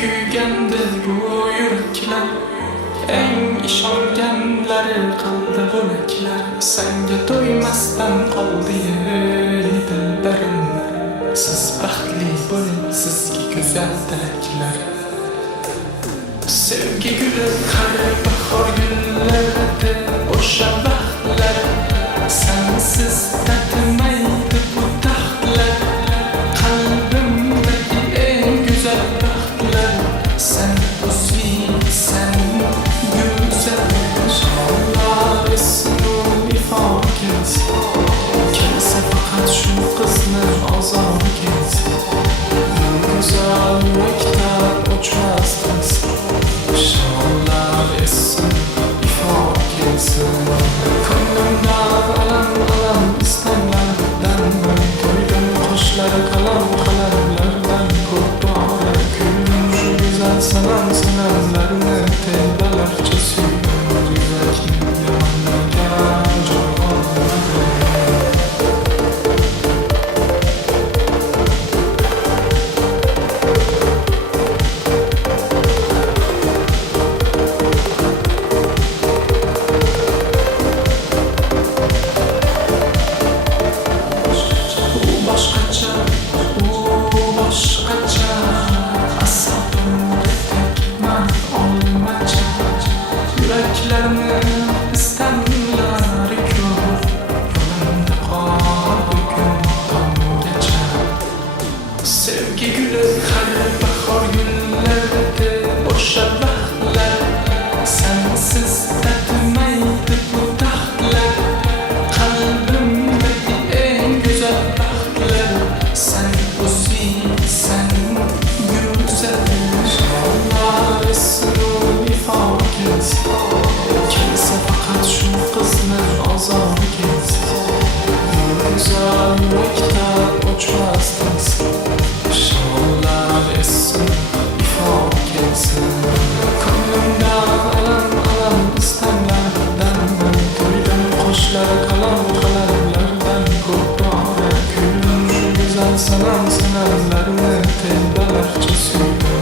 Kuygendi bu yürekler, eng ishonganlari qildi bo'laklar. Senga to'ymasdan qoldi ey dillarim. Siz baxtli bo'ling, sizga go'zal tilaklar. Sevgi guli qari bahor gullarida o'sha baxtlar. Sensiz tatimaydi bu taxtlar. Qalbimdagi eng go'zal baxtlar. Sen o'zingsan go'zal. Insholar esnu ifor kelsa faqat shu qizni ozor kelsa. Go'zal maktab o'chmasdan. Insholar esnu ifor kelsa. Ko'nglimda alam istamlardan to'ydim qoshlari qalamlardan ko'p bora kuydim shu go'zal sanamlarni telbalarcha suydim yurakni yomonlagan joy qolmadi. Yüreklerini istemler kör, yolunda kal bugün tam geçer. Sevgi gülü her bahar güllerdi boşa baxtlar. Sensiz tatmaydi bu taxtlar. Qalbimdagi eng go'zal baxtlar. Sen o'zingsan go'zal. Insholar esnu ifor kelsa faqat shu qizni ozor kelsa. Go'zal maktab o'chmasdan. Insholar esnu ifor kelsa. Ko'nglimda alam istamlardan to'ydim qoshlari qalamlardan ko'p bora kuydim shu go'zal sanamlarni telbalarcha suydim